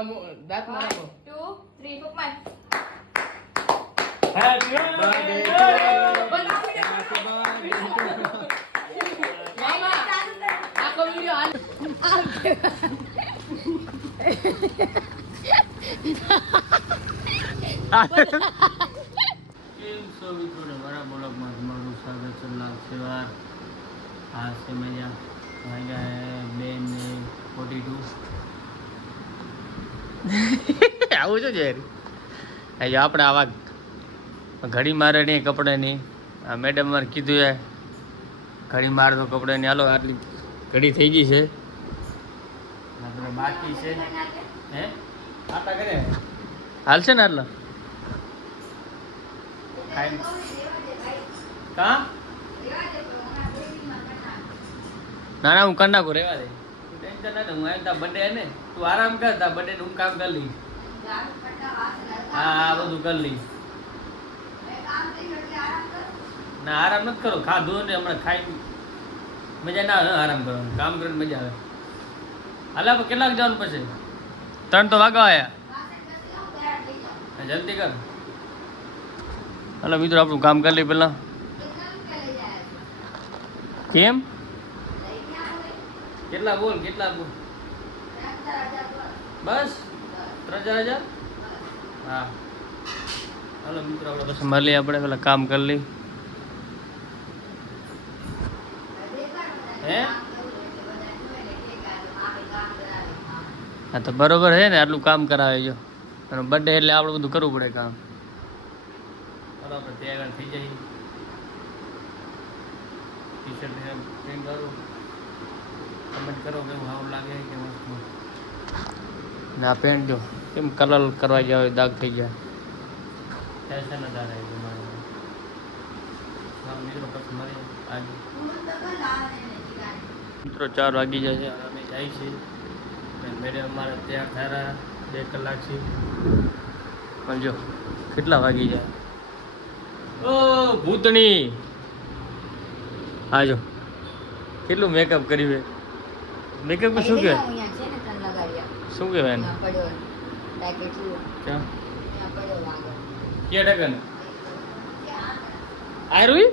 દાંત મારો 2 3 ફૂક માર હેપી આખો વિડિયો હાલ કેમ છો મિત્રો ને મારા બ્લોગમાં તમારું સ્વાગત છે લાલ સેવાર આ છે મજા વાગ્યા હે બેન ને 42 આવું છું યાર આજે આપણે આવા ઘડી મારે નહીં કપડે નહીં આ મેડમ મારે કીધું છે ઘડી મારે તો કપડે નહીં હાલો આટલી ઘડી થઈ ગઈ છે આપણે બાકી છે હે આટા કરે હાલશે ને આટલા ખાઈ કા ના ના હું કરી નાખું રેવા દે ટેન્શન ના હું આવ્યો બર્થડે ને તું આરામ કર તા બર્થડે હું કામ કરી લઈશ હા બધું કરી લઈશ ના આરામ નથી કરો ખાધું ને હમણાં ખાઈ મજા ના આવે આરામ કરવાનું કામ કરીને મજા આવે હાલા પણ કેટલાક જવાનું પછી 3 તો વાગવા આવ્યા જલ્દી કર હાલો મિત્રો આપણું કામ કરી લઈએ પેલા કેમ કેટલા બોલ બસ 3000 હા હાલો મિત્રો આપણે પછી મળીએ આપણે પેલા કામ કરી લઈએ હે હા તો બરોબર છે ને આટલું કામ કરાવે જો અને બર્થડે એટલે આપણે બધું કરવું પડે કામ ચાલો આપણે તૈયાર થઈ જઈએ ટી શર્ટ પ્રિન્ટ કરું કમેન્ટ કરો કેવું સારું લાગે કે વસ્તુ ના પેન્ટ જો કેમ કલર કરવા જાવ દાગ થઈ જાય ફેશન જ આવે મિત્રો પછી મળીએ આજે મિત્રો 4 વાગી જાય છે અમે જાય છે મેડમ અમારે તૈયાર થયા 2 કલાક છે પણ જો કેટલા વાગી જાય ઓ ભૂતણી આજો કેટલું મેકઅપ કર્યું છે મેકઅપ શું કે શું કહેવાય એને ક્યાં ટકા આ રૂઈ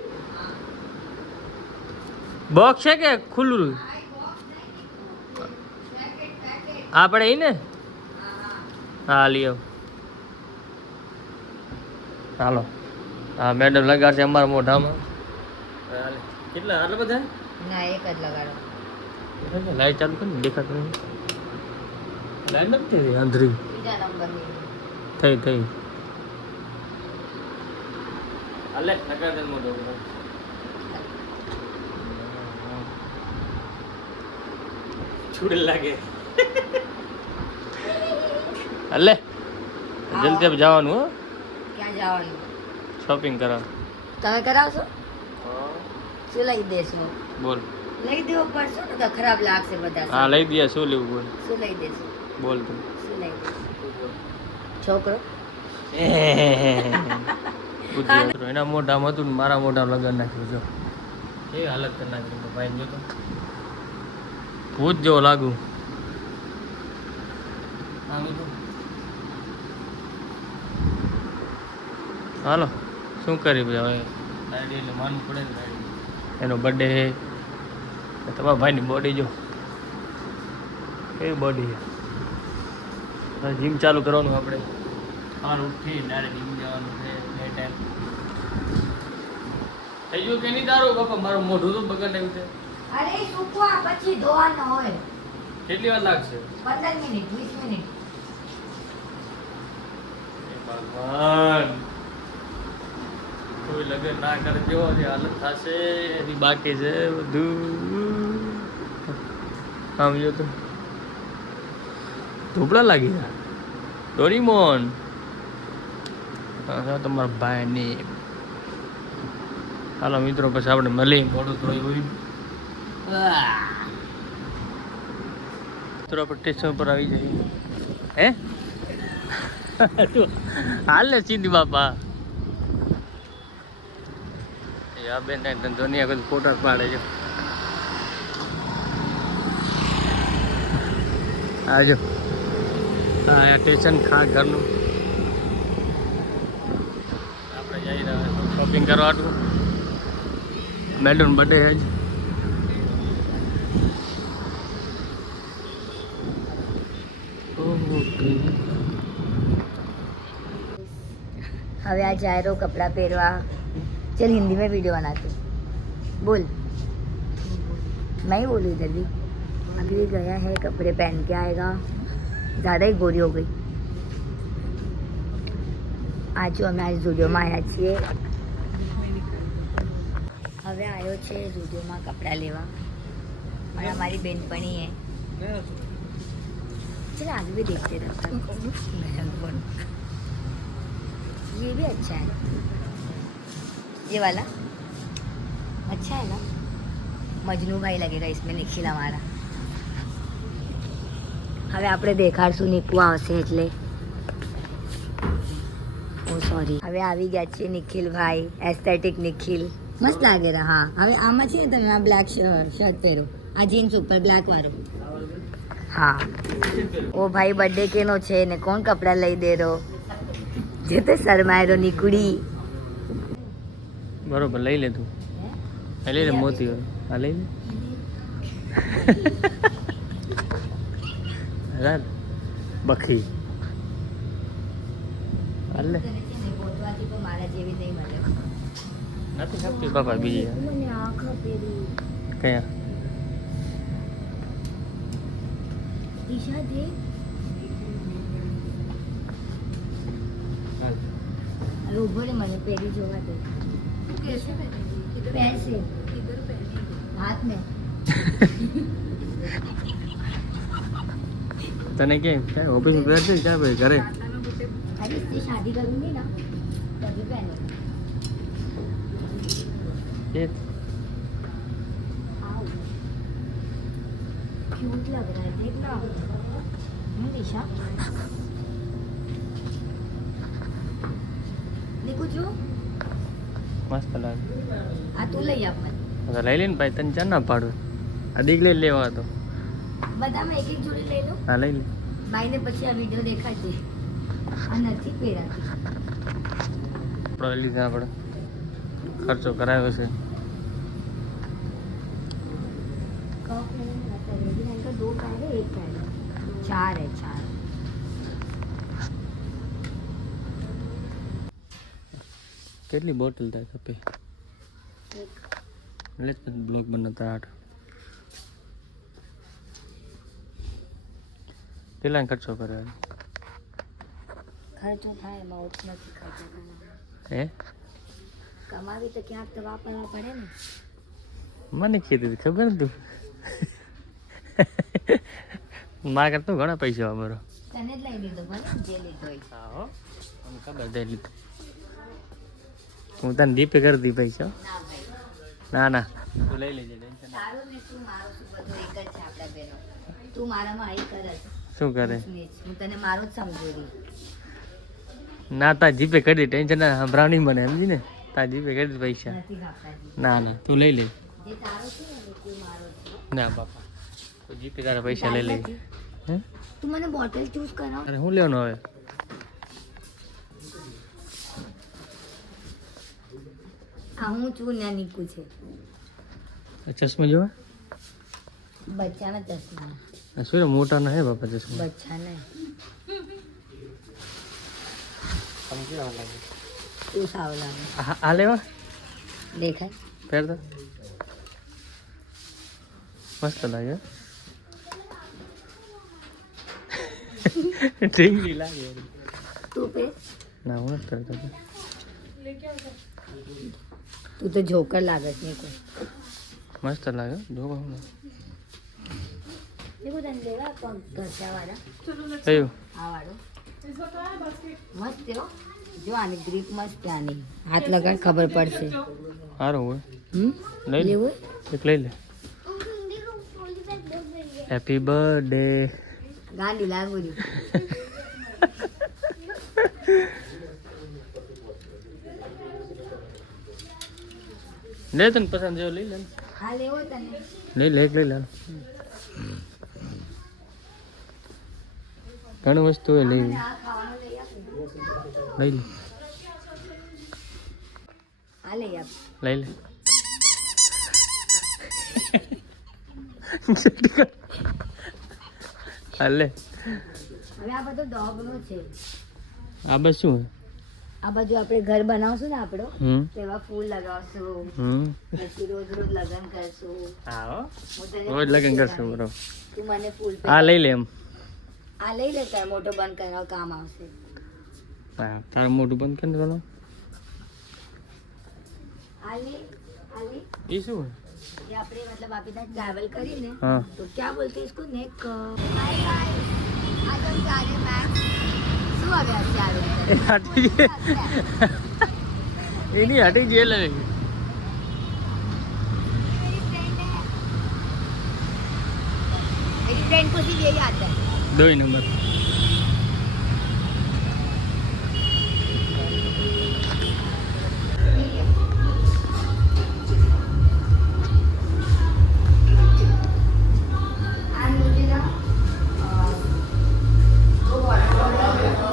બોક્સ છે કે ખુલ્લું રૂઈ આપણે એ ને હા લઈ આવ હાલો હા મેડમ લગાડશે અમારા મોઢામાં કેટલા આટલા બધા ના એક જ લગાડો લાઈટ ચાલુ કરી દેખાતું નહીં લાઈટ નથી થઈ અંધરી બીજા નંબરની થઈ હાલે લગાડ દે મોઢો છૂડે લાગે હાલે જલ્દી હવે જવાનું હો ક્યાં જવાનું શોપિંગ કરવા તમે કરાવશો શું લઈ દેશો બોલ લઈ દેવો પડશે ને તો ખરાબ લાગશે બધા હા લઈ દે શું લેવું બોલ શું લઈ દેશો બોલ તું શું લઈ દેશો છોકરો એના મોઢામાં હતું ને મારા મોઢામાં લગાડ નાખ્યું જો એ હાલત કરી નાખી ભાઈ જો તો ભૂત જેવો લાગુ હાલો શું કરી હવે ડાયરી એટલે માનવું પડે ને ડાયરી એનો બર્થડે છે તમારા ભાઈની બોડી જો કેવી બોડી છે જીમ ચાલુ કરવાનું આપણે સવાર ઉઠી ડાયરેક્ટ જીમ જવાનું છે એ ટાઈમ થઈ ગયું કે નહીં તારું બાપા મારું મોઢું તો બગાડાયું છે અરે સુકવા પછી ધોવાનો હોય કેટલી વાર લાગશે 15 મિનિટ 20 મિનિટ ભગવાન કોઈ લગન ના કરે જેવો જે હાલત થશે એની બાકી છે બધું આમ જો તો ધોપડા લાગી ગયા ડોરીમોન હા તમારા ભાઈની હાલો મિત્રો પછી આપણે મળી મોડું થોડું હોય મિત્રો આપણે સ્ટેશન પર આવી જઈએ હે હાલ ને સીધી બાપા આ બેન ધોનિયા બધું ફોટા પાડે છે આજો આ સ્ટેશન ખા ઘરનું આપણે જઈ રહ્યા છીએ શોપિંગ કરવાનું. મેડમ બર્થડે છે જ. હવે આ जा रहे हो कपड़ा पहनवा. चल हिंदी में वीडियो बनाते. बोल. मैं ही बोलूँ इधर भी. अभी गया है कपड़े पहन के आएगा. ज़्यादा ही गोरी हो गई. आज અમે આજ સ્ટુડિયોમાં આવ્યા છીએ. હવે આવ્યો છે સ્ટુડિયોમાં કપડાં લેવા. और हमारी बहनपनी है. चल आगे भी देखते रहता. ये भी अच्छा है. ये वाला अच्छा है ना. मजनू भाई लगेगा इसमें निखिल हमारा. હવે આપણે દેખાડશું નીકુ આવશે એટલે. ઓ સોરી. હવે આવી ગયા છે નિખિલ ભાઈ. એસ્થેટિક નિખિલ મસ્ત લાગે રા. હા હવે આમાં છે ને તમે આ બ્લેક શર્ટ પહેરો. આ જીન્સ ઉપર બ્લેક વાળો. હા ઓ ભાઈ બર્થડે કેનો છે ને કોણ કપડાં લઈ દે રો. જે તે શરમાય રો નીકુડી. બરોબર લઈ લે તું. લઈ લે મોતી હા લઈ લે. રાત બખી હાલે મારા જેવી નહીં મળે. નથી ખપતી બાપા બીજી મને આ ખપેરી કયા ઈશા દે. હવે ઉભો રે મને પહેરી જોવા દે. पैसे हाथ में. તને કેમ ઓફિસ માં પહેરશે ક્યાં ભાઈ ઘરે. अरे इससे शादी करूंगी ना तभी पहने. क्यूट लग रहा है देखना. दिशा देखो जो મસ્ત લાગે. આ તું લઈ આપ મને. તો લઈ લઈને ભાઈ તને ચાર ના પાડું. આ દીકરી લેવા તો બધામાં એક એક જોડી લઈ લો. હા લઈ લે. ભાઈને પછી આ વિડીયો દેખાડજે. આ નથી પહેરાતી. આપણે લીધા આપણે ખર્ચો કરાવ્યો છે. कप नहीं रहता है लेकिन इनका 2 पैर है 1 पैर है 4 है 4. કેટલી બોટલ થાય ખપે એટલે જ બ્લોગ બનાવતા આઠ. કેટલા ખર્ચો કરે ખર્ચો થાય એમાં ઓછ નથી ખર્ચો કરવાનો. હે કમાવી તો ક્યાંક તો વાપરવા પડે ને. મને કીધું હતી, ખબર તું મારા કરતો ઘણા પૈસા અમારો. તને જ લઈ લીધો ભલે જે લીધો હોય. હા હો મને ખબર દઈ લીધું. હું તને દીપે કરી દી પૈસા. ના ભાઈ ના ના તું લઈ લેજે ટેન્શન. તારું ને તું મારું શું બધું એક જ છે આપણા બેનો. તું મારામાં આઈ કર જ. શું કરે હું તને મારું જ સમજુ રહી. ના તા જીપે કરી દે ટેન્શન ના સંભળાવની મને સમજી ને. તા જીપે કરી દે પૈસા. નથી આપતા જી. ના ના તું લઈ લે. જે તારું છે ને તું મારો છે. ના બાપા તું જીપે તારા પૈસા લઈ લેજે. હે તું મને બોટલ ચૂઝ કરાવ. અરે હું લેવાનો હવે. આ હું છું ને નીકુ છે. ચશ્મા જોવા બચ્ચાના ચશ્મા. શું મોટા ના હે બાપા ચશ્મા. બચ્ચા નહીં. તું સાવલા આ લેવા દેખાય. પહેરતા મસ્ત લાગે. ઠીક લાગે. તું પે ના હું નથી કરતો. તું તો જોકર લાગે છે નીકુ. મસ્ત લાગે જો નીકુ તને લેવા પગ ઘસ્યાવાળા. કયું આ વાળો મસ્ત છે હો. જો આની ગ્રીપ મસ્ત છે આની. હાથ લગાડ ખબર પડશે. સારું હોય હમ લઈ લે. લેવું એક લઈ લે. Happy birthday. ગાંડી લાગુ છું. લે તને પસંદ જેવો લઈ લે. હા લેવો તને. લઈ લે એક લઈ લે. ઘણી વસ્તુ હોય લઈ આ ખાવાનું લઈ આપો. લઈ લે આ લઈ આપ. લઈ લે હાલે હવે આ બધો ડોગનો છે. આ બસ શું આ બાજુ આપણે ઘર બનાવશું ને આપણો હમ તેવા ફૂલ લગાવશું. હમ પછી રોજ રોજ લગન કરશું. હા હો. હું તને રોજ લગન ફૂલ કરશું લગાવીશ. બરોબર તું મને ફૂલ આ લઈ લે એમ આ લઈ લે તાર મોટો બંધ કરવા કામ આવશે. હા તારું મોટું બંધ કરી દેવાનું આ લે એ શું હોય ये अपने मतलब आप इतना ट्रैवल करी ने हाँ तो क्या बोलते हैं इसको नेक हाय हाय आज हम जा रहे हैं मैम શું આવે અત્યારે હટી એની હટી જેલ मेरी फ्रेंड को सिर्फ यही आता है. 2 नंबर And मुझे ना वो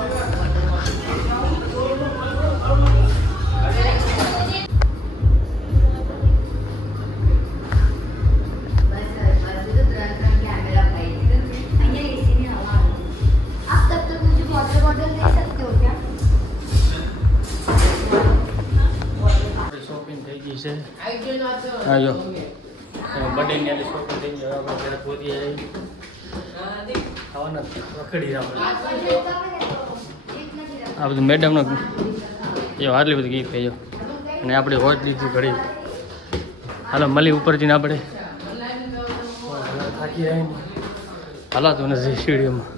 શોપિંગ થઈ ગઈ છે હા જો બર્થડે ની આલી શોપિંગ થઈ ગઈ હવે આપણે ઘરે પહોંચી આવી ખાવાના રખડી રહ્યા આ બધું મેડમનો એ આટલી બધી ગીત થઈ અને આપણે હોજ લીધી ઘડી હાલો મળી ઉપર જઈને આપણે થાકી રહી હલાતું નથી સ્ટેડિયમમાં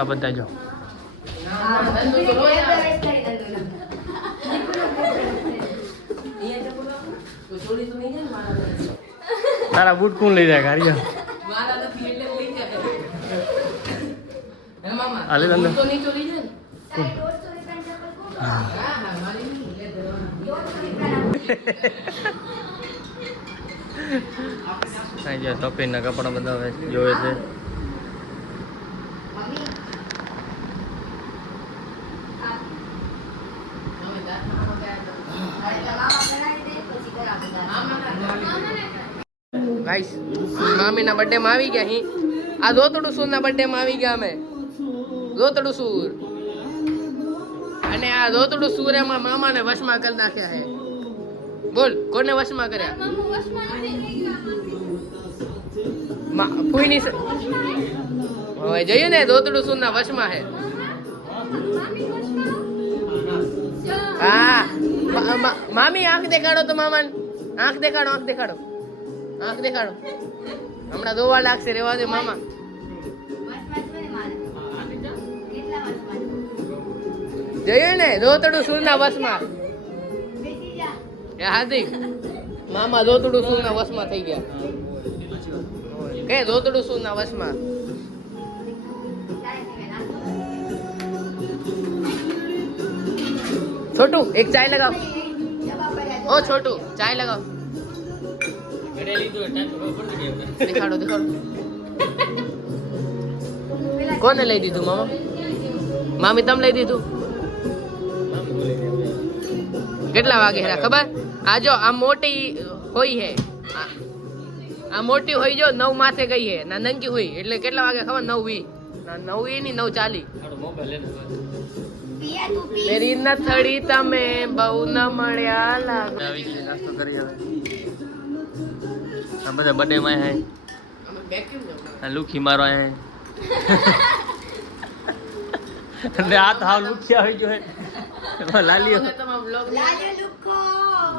આ બધા જો તારા બૂટ કોણ લઈ જાય ગાડી હાલે અંદર શોપિંગના કપડા બધા જોવે છે ગાઈસ મામીના બર્થડેમાં આવી ગયા અહીં આ જોતડું સૂરના બર્થડેમાં આવી ગયા અમે જોતડું સૂર અને આ જોતડું સૂર એમાં મામાને વશમાં કરી નાખ્યા હે બોલ કોને વશમાં કર્યા ફૂઈની હવે જોયું ને જોતડું સૂરના વશમાં હે હા મામી આંખ દેખાડો તો મામાને આંખ દેખાડો આંખ દેખાડો આંખ દેખાડો હમણાં દોવા લાગશે રેવા દે મામા જોયું ને દોતડું સૂરના વશમાં હાર્દિક મામા દોતડું સૂરના વશમાં થઈ ગયા કે દોતડું સૂરના વશમાં छोटू एक चाय लगाओ ओ छोटू चाय लगाओ दिखाड़ो दिखाड़ो કોને લઈ દીધું મામા મામી તમે લઈ દીધું કેટલા વાગે હેરા ખબર આ જો આ મોટી હોય હે આ મોટી હોય જો 9 માથે ગઈ હે ના નંકી હોય એટલે કેટલા વાગે ખબર 9:20 ના 9:20 ની 9:40 મેરી નથડી તમે બહુ ન મળ્યા લાગ નાસ્તો કરી હવે આ બધા બર્થડે માં હે આ લુખી મારો હે અને આ તો હાવ લુખી આવી ગયો હે લાલીઓ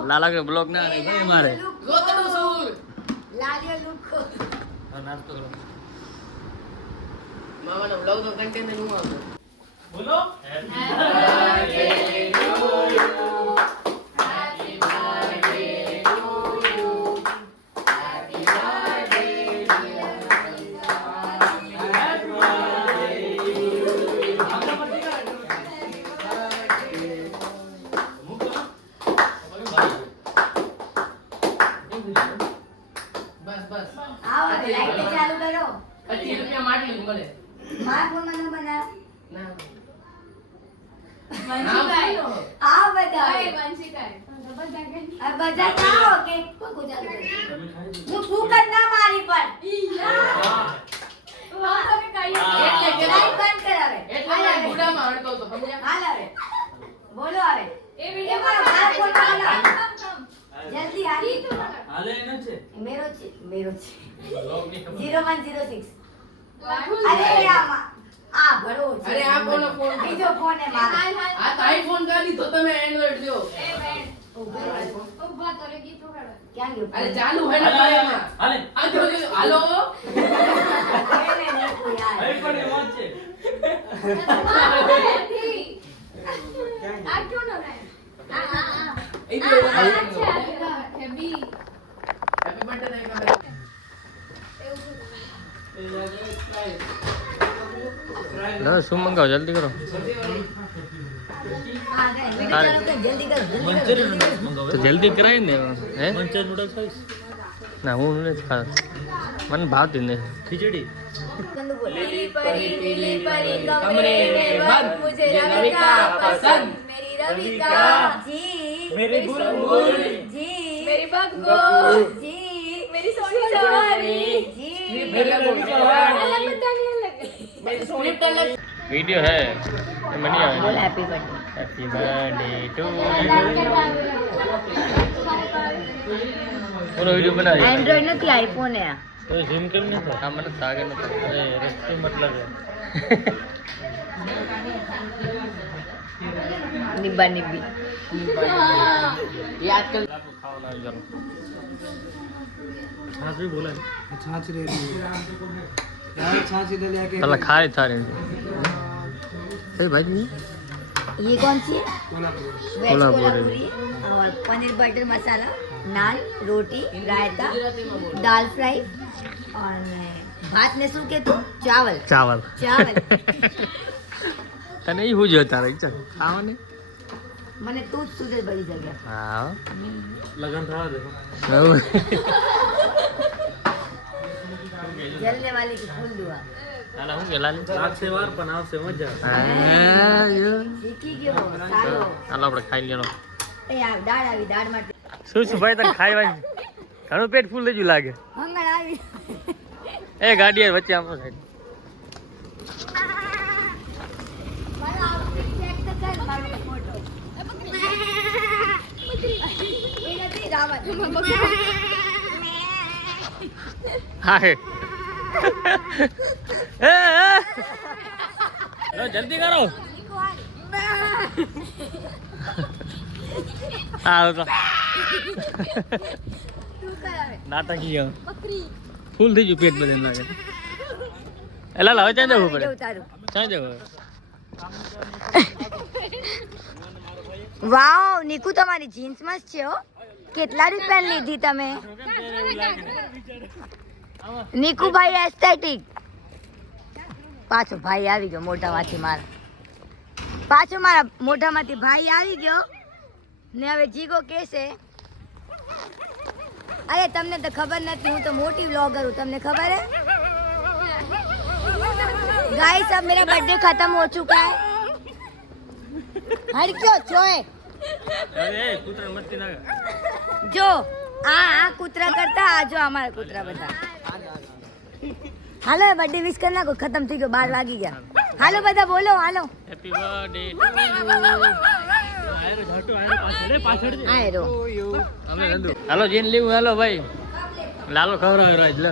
લાલા કે બ્લોગ ના આવે ભાઈ મારે નાસ્તો કરો મામાનો બ્લોગ નો કન્ટેન્ટ નું આવતો બોલો બસ બસ આ બધા ખાઓ કે પગું ચાલુ કરી. હું ફૂક જ ના મારી પણ. લાઈટ બંધ કરાવે. એટલે મેં ગુડામાં હળતો હતો, સમજ્યા? હાલ આવે. બોલો આવે. એ મારો ભાઈ ફોન હાલો. જલ્દી હાલી. મેરો છે. 0106. અરે આમાં આ ભરો છે. અરે આ કોનો ફોન? બીજો ફોન હે મારો. આ તો આઈફોન કાઢી તો તમે એન્ડ્રોઈડ લ્યો. ક્યાં ગયો? અરે ચાલુ હે ને પાયામાં. આ જો જો, હાલો. એને નીકળું યાર. ઇધર હેપી બર્થડે ને કમે. લો શું મંગાવો જલ્દી કરો. આ ગઈ. વિડિયો ચાલુ કર. જલ્દી કરો. તો જલ્દી કરાય ને હે ના હું નથી ખાતો, મને ભાવતી નહીં. ખીચડી नीली परी कमरे में बंद मुझे रविका पसंद मेरी रविका जी मेरी बुलबुल जी मेरी बग्गो जी मेरी सोनी सवारी जी मेरी स्क्रिप्ट अलग. વિડિયો હે એ મને આવે. बोल happy birthday happy birthday to પૂરો વિડિયો બનાવી. एंड्रॉइड નથી आईफोन है તો ઝૂમ કેમ ન થાય? આ મને સાગે ન થાય. એ રસ્તે મતલબ निब्बा निब्बी ये आजकल ખાવાનું આવી જાવ. छाछ भी बोला है छाछ ले ली यार छाछ इधर ले आके પેલા ખાઈ થારે એ ભાઈ ये कौन सी है कोल्हापुर वेज कोल्हापुरी और पनीर बटर मसाला नान रोटी रायता दाल फ्राई और भात में શું કે તું ચાવલ ચાવલ ચાવલ તને ઈ હું જો તારે ચાલ ખાવાની. મને તું જ સુધર બળી જગ્યા હા लगन था देखो એવું. जलने वाले की फूल दुआ હાલા હું કે લાલી रात से वार पनाव से मजा હા યો. શીખી ગયો સારો હાલો આપણે ખાઈ લેનો. એ આ દાળ આવી દાળ માટે શું શું ભાઈ તને ખાઈ ઘણું પેટ ફૂલ થઈ ગયું લાગે. હંગણ આવી એ ગાડી વચ્ચે આમ સાઈડ. મારો આઉટફિટ ચેક તો કર મારો ફોટો એ નથી રાવત હા હે એ લો જલ્દી કરો. હા તો તું કર હવે નાટકીય ફૂલ થઈ ગયું પેટ બધું લાગે. એલા હવે ત્યાં જવું પડે. તારું ક્યાં જવું? વાવ નીકુ તમારી જીન્સ મસ્ત છે હો કેટલા રૂપિયા લીધી તમે નીકુ ભાઈ એસ્થેટિક પાછો ભાઈ આવી ગયો મોઢામાંથી મારા પાછો મારા મોઢામાંથી ભાઈ આવી ગયો ને હવે જીગો કહેશે અરે તમને તો ખબર નથી હું તો મોટી વ્લોગર હું તમને ખબર है गाइस अब मेरा बर्थडे खत्म हो चुका है हट क्यों छोए અરે કૂતરા મસ્તી ના जो आ कूतरा करता आ जो हमारा कूतरा बता हालो बर्थडे विश करना को खत्म थी गयो 12 वागी गया हालो बता बोलो हालो હેપી બર્થડે आए रो અમે નંદુ હાલો જીન લેવું હાલો ભાઈ લાલો ખવડાવે રોજ લે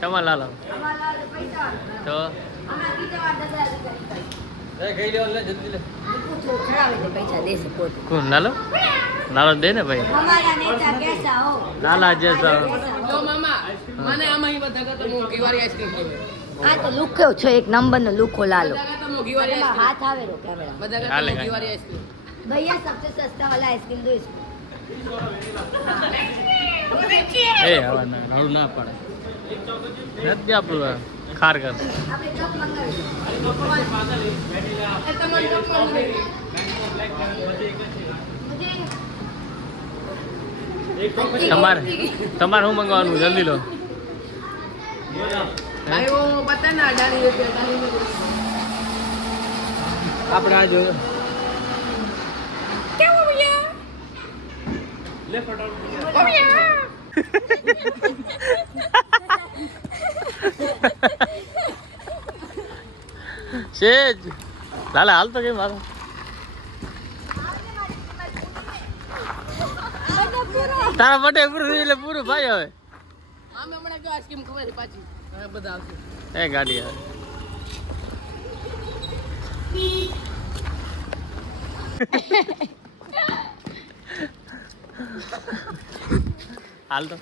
તમાર લાલો તો એ ગઈ લ્યો લે જલ્દી લે पैसा दे से पोत કોણ લાલો લાલો દે ને ભાઈ हमारा नेता कैसा हो લાલા જેસા લો મામા મને આમાં ઈ બધા કરતા હું ઘીવાળી આઈસ્ક્રીમ ખાવી. આ તો લુખ્યો છે એક નંબર નો લુખો લાલો બધા કરતા હું ઘીવાળી આઈસ્ક્રીમ. हाथ आवे रो कैमरा બધા કરતા હાલે, હું હાલે. ઘીવાળી આઈસ્ક્રીમ. भैया सबसे सस्ता वाला आइसक्रीम दो इसको એ હવે ના નડું ના પડે નથી આપણું ખાર કર આપણે કપ મંગાવી એ તમારી કપમાં નથી. તમારે તમારે શું મંગાવવાનું જલ્દી લો ભાઈ वो पता ना 18 रुपया 40 रुपया. આપણે આ જોયો સેજ લાલા હાલ તો કેમ હાલ તારા બટે પૂરું થયું એટલે પૂરું ભાઈ હવે આમે હમણાં કયો આઈસ્ક્રીમ ખવાય પાછી હવે બધા આવશે એ ગાડી આવે હાલ તો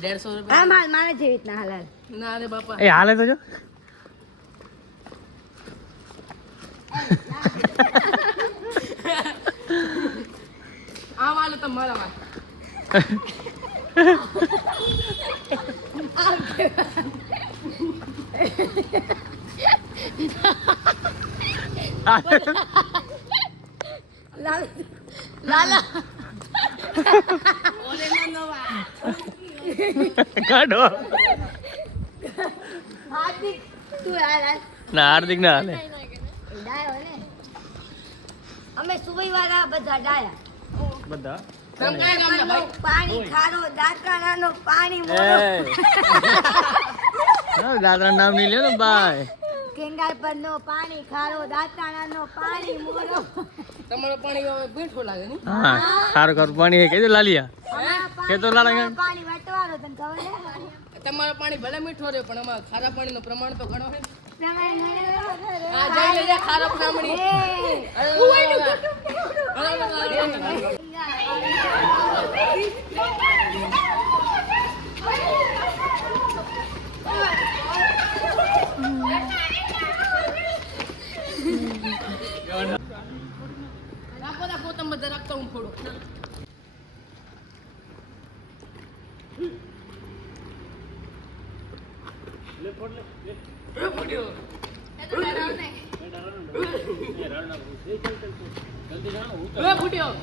150 રૂપિયા આમ હાલ મારા જેવી રીતના હાલ હાલ. ના રે બાપા એ હાલે તો જો આમ હાલો તો મારા માં લાલા ઓલે નો નવા કાઢો હાર્દિક તું હાલ હાલ. ના હાર્દિક ના હાલે ડાયો ને અમે સુબઈ વાળા બધા ડાયા બધા તમ કયા ગામના ભાઈ પાણી ખારો દાંતરાનો પાણી એ મોરો દાદરા નામ નહીં લે ને ભાઈ કેંગાર પરનો પાણી ખારો દાંતરાનો પાણી મોરો તમારું પાણી હવે મીઠું લાગે ને હા સારું કરું પાણી કહી દે લાલિયા અમારા કે તો લાલા પાણીમાં પાણી વટવાનો તને ખબર છે તમારું પાણી ભલે મીઠું રહે પણ આમાં ખારા પાણીનું પ્રમાણ તો ઘણો છે તમારે નળે આ જઈ લેજે ખારા પાણી રાખો તમે બધા રાખતા હું થોડું ફૂટ્યો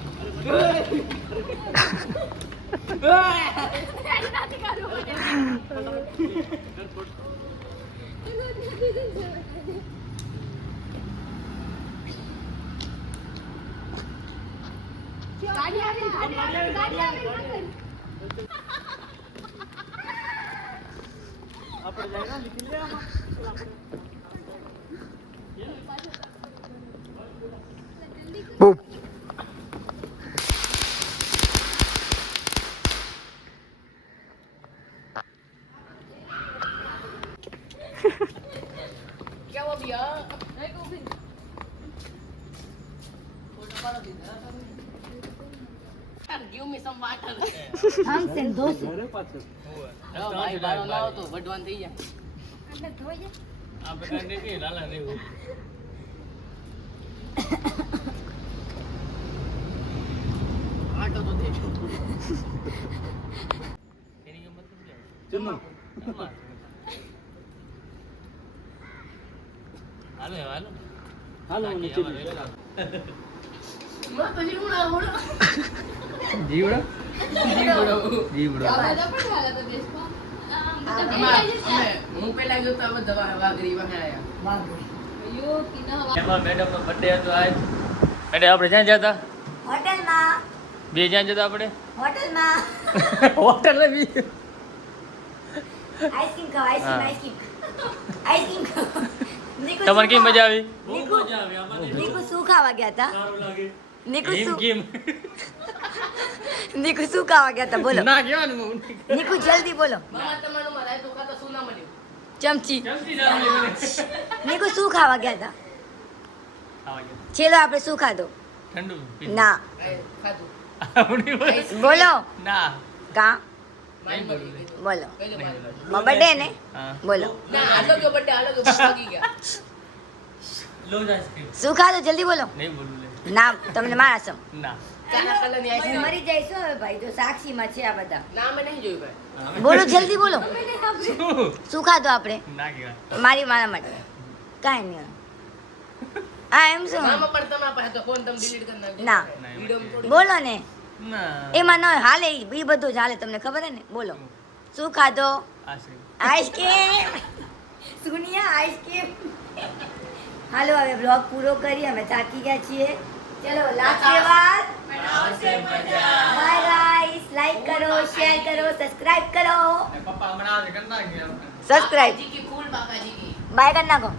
क्या हुआ भैया नहीं को फिर फोटो पाड़ो दीदा give me some water આમ સેન દોસી લો ભાઈ બારો લાવો તો વડવાન થઈ જાય અંદર ધોઈ જા આ બધા ને કે લાલા ને આટો તો દે એની કિંમત કેટલી ચુન્નુ હાલો હાલો હાલો નીચે મત જીવડા હોડો જીવડો જીવડો હું પેલા ગયો તો દવા વાગરી વાહે આયા એમાં મેડમ નો બર્થડે હતો આજ મેડમ આપણે ક્યાં જતા હોટલમાં બે ક્યાં જતા આપણે હોટલમાં હોટલ ને બી આઈસ્ક્રીમ ખાઓ આઈસ્ક્રીમ આઈસ્ક્રીમ ખાઓ નિકુ તમારે કેવી મજા આવી નિકુ શું ખાવા ગયા હતા નિકુ કેમ શું કેમ નિકુ શું ખાવા ગયા હતા બોલો ના કેવાનું નિકુ જલ્દી બોલો મામા તમારું મારા તો ખાતા શું ના મળ્યું ચમચી કેમથી જવાનું નિકુ શું ખાવા ગયા હતા છેલ્લો આપણે શું ખાધું ઠંડુ ના ખાધું આવડી હોય બોલો ના કા મારી મળી ગઈ બોલો કઈ મારી બર્થડે ને હા બોલો ના આલો ગયો બર્થડે આલો ગયો ભાગી ગયા લોજ આઈસ્ક્રીમ શું ખાધું જલ્દી બોલો નહીં બોલું લે નામ તમને મારા સમ ના કાલા કલરની આઈસ્ક્રીમ મરી જઈશું હવે ભાઈ જો સાક્ષીમાં છે આ બધા ના મેં નહીં જોયું ભાઈ બોલો જલ્દી બોલો શું શું ખાધું આપણે ના કહેવાય મારી મારા માટે કાંઈ નહીં હા એમ શું મામા પણ તમારા પાસે તો ફોન તમે ડિલીટ કરી નાખજો ના વિડિયો થોડી બોલો ને ના એમાં ન હાલે એ બધું જ હાલે તમને ખબર હે ને બોલો શું ખાધો આઈસ્ક્રીમ આઈસ્ક્રીમ સુનિયા આઈસ્ક્રીમ હાલો હવે બ્લોગ પૂરો કરી અમે થાકી ગયા છીએ ચલો લાસ્ટ के बाद बाय गाइस लाइक करो शेयर करो सब्सक्राइब करो પપ્પા હમણાં આવશે, કરી નાખીએ આપણે. सब्सक्राइब बाकाजी की फूल बाकाजी की बाय करना को